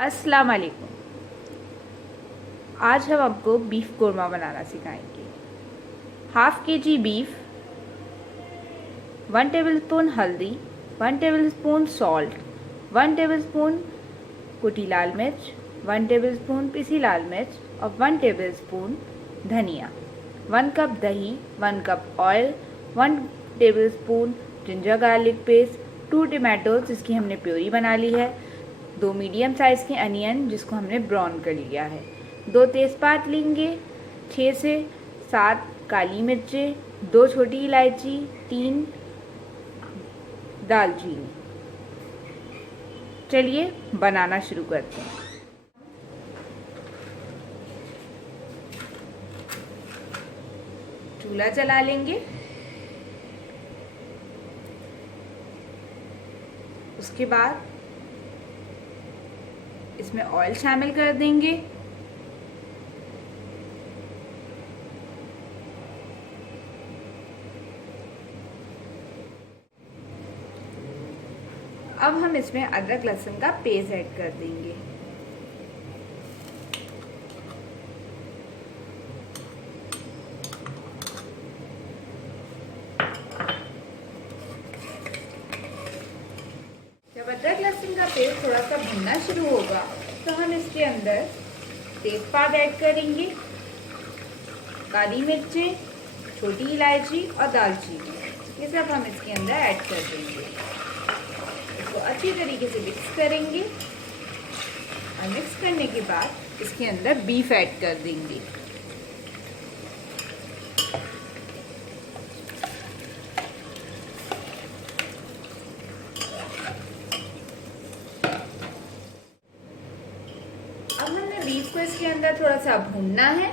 अस्सलाम वालेकुम। आज हम आपको बीफ कोरमा बनाना सिखाएंगे। हाफ के जी बीफ, 1 टेबलस्पून हल्दी, 1 टेबलस्पून सॉल्ट, 1 टेबलस्पून कुटी लाल मिर्च, 1 टेबलस्पून पिसी लाल मिर्च और 1 टेबलस्पून धनिया, 1 कप दही, 1 cup oil, 1 tablespoon ginger garlic paste, 2 tomatoes जिसकी हमने प्योरी बना ली है, 2 मीडियम साइज़ के अनियन जिसको हमने ब्राउन कर लिया है, 2 तेज़पात लेंगे, 6 से 7 काली मिर्चें, 2 छोटी इलायची, 3 दालचीनी। चलिए बनाना शुरू करते हैं। चूल्हा जला लेंगे। उसके बाद इसमें ऑयल शामिल कर देंगे। अब हम इसमें अदरक लहसुन का पेस्ट ऐड कर देंगे। जब अदरक लहसुन का पेस्ट थोड़ा सा भुनना शुरू होगा तो हम इसके अंदर तेजपात ऐड करेंगे, काली मिर्चें, छोटी इलायची और दालचीनी, ये सब हम इसके अंदर ऐड कर देंगे। इसको अच्छी तरीके से मिक्स करेंगे और मिक्स करने के बाद इसके अंदर बीफ ऐड कर देंगे। अब हमने बीफ को इसके अंदर थोड़ा सा भूनना है।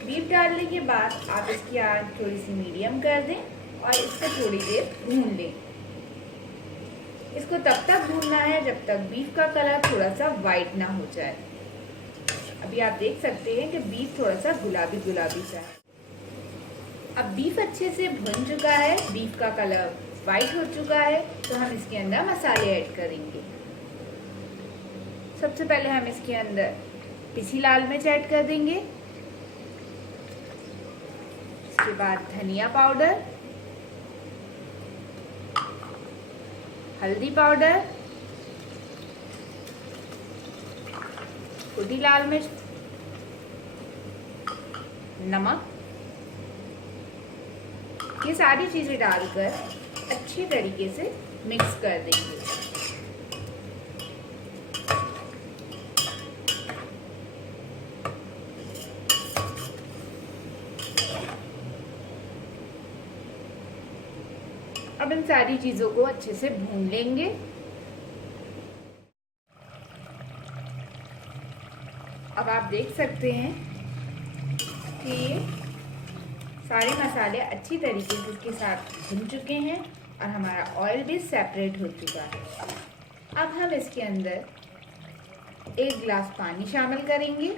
बीफ डालने के बाद आप इसकी आंच थोड़ी सी मीडियम कर दें और इसको थोड़ी देर भून लें। इसको तब तक भूनना है जब तक बीफ का कलर थोड़ा सा वाइट ना हो जाए। अभी आप देख सकते हैं कि बीफ थोड़ा सा गुलाबी गुलाबी सा है। अब बीफ अच्छे से भुन चुका है, बीफ का कलर वाइट हो चुका है, तो हम इसके अंदर मसाले ऐड करेंगे। सबसे पहले हम इसके अंदर पिसी लाल मिर्च ऐड कर देंगे। इसके बाद धनिया पाउडर, हल्दी पाउडर, कुटी लाल मिर्च, नमक, ये सारी चीजें डालकर अच्छी तरीके से मिक्स कर देंगे। अब इन सारी चीजों को अच्छे से भून लेंगे। अब आप देख सकते हैं कि ये सारे मसाले अच्छी तरीके से इसके साथ भुन चुके हैं और हमारा ऑयल भी सेपरेट हो चुका है। अब हम इसके अंदर 1 गिलास पानी शामिल करेंगे।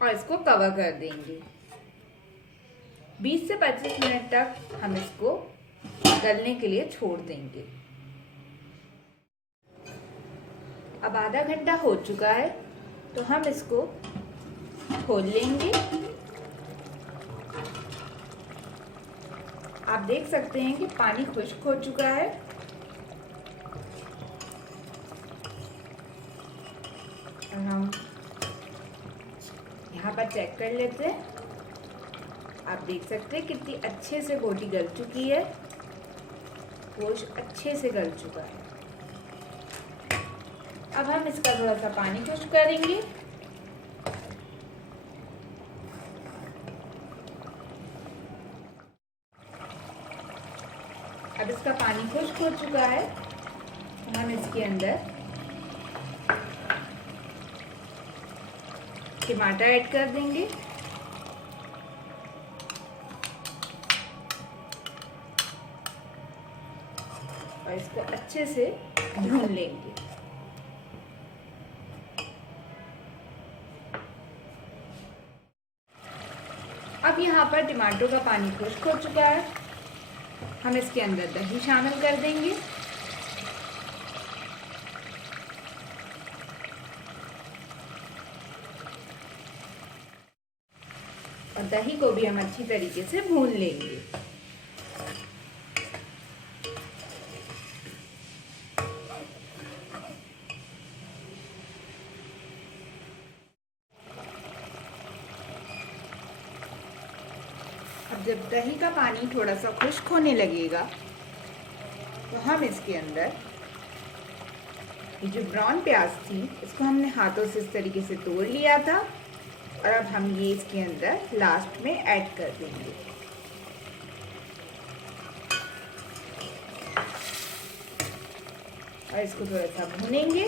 और इसको कवर कर देंगे। 20 से 25 मिनट तक हम इसको गलने के लिए छोड़ देंगे। अब आधा घंटा हो चुका है तो हम इसको खोल लेंगे। आप देख सकते हैं कि पानी खुश्क हो चुका है। और हम यहाँ पर चेक कर लेते हैं। आप देख सकते हैं कितनी अच्छे से बोटी गल चुकी है, गोश्त अच्छे से गल चुका है। अब हम इसका थोड़ा सा पानी खुश्क करेंगे। अब इसका पानी खुश्क हो चुका है तो हम इसके अंदर टमाटर ऐड कर देंगे। और इसको अच्छे से भून लेंगे। यहाँ पर टमाटो का पानी खुश्क हो चुका है। हम इसके अंदर दही शामिल कर देंगे और दही को भी हम अच्छी तरीके से भून लेंगे। अब जब दही का पानी थोड़ा सा खुश्क होने लगेगा तो हम इसके अंदर ये जो ब्राउन प्याज थी इसको हमने हाथों से इस तरीके से तोड़ लिया था और अब हम ये इसके अंदर लास्ट में ऐड कर देंगे। और इसको थोड़ा सा भूनेंगे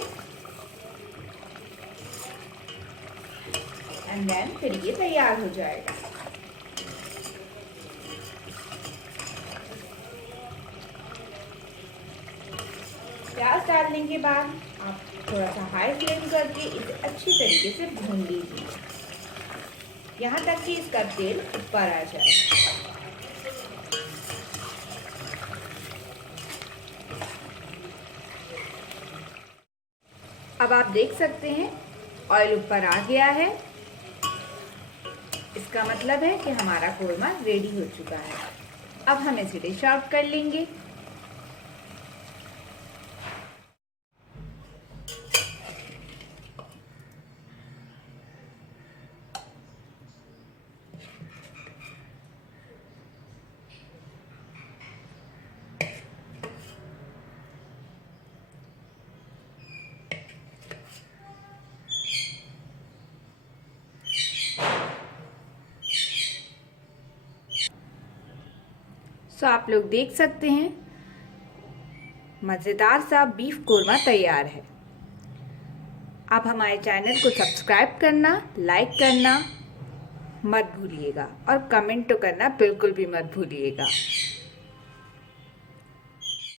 एंड देन फिर ये तैयार हो जाएगा। प्याज डालने के बाद आप थोड़ा सा हाई फ्लेम करके इसे अच्छी तरीके से भून लीजिए यहाँ तक कि इसका तेल ऊपर आ जाए। अब आप देख सकते हैं ऑयल ऊपर आ गया है। इसका मतलब है कि हमारा कोरमा रेडी हो चुका है। अब हम इसे डिश आउट कर लेंगे। सो आप लोग देख सकते हैं मज़ेदार सा बीफ कोरमा तैयार है। आप हमारे चैनल को सब्सक्राइब करना, लाइक करना मत भूलिएगा और कमेंट तो करना बिल्कुल भी मत भूलिएगा।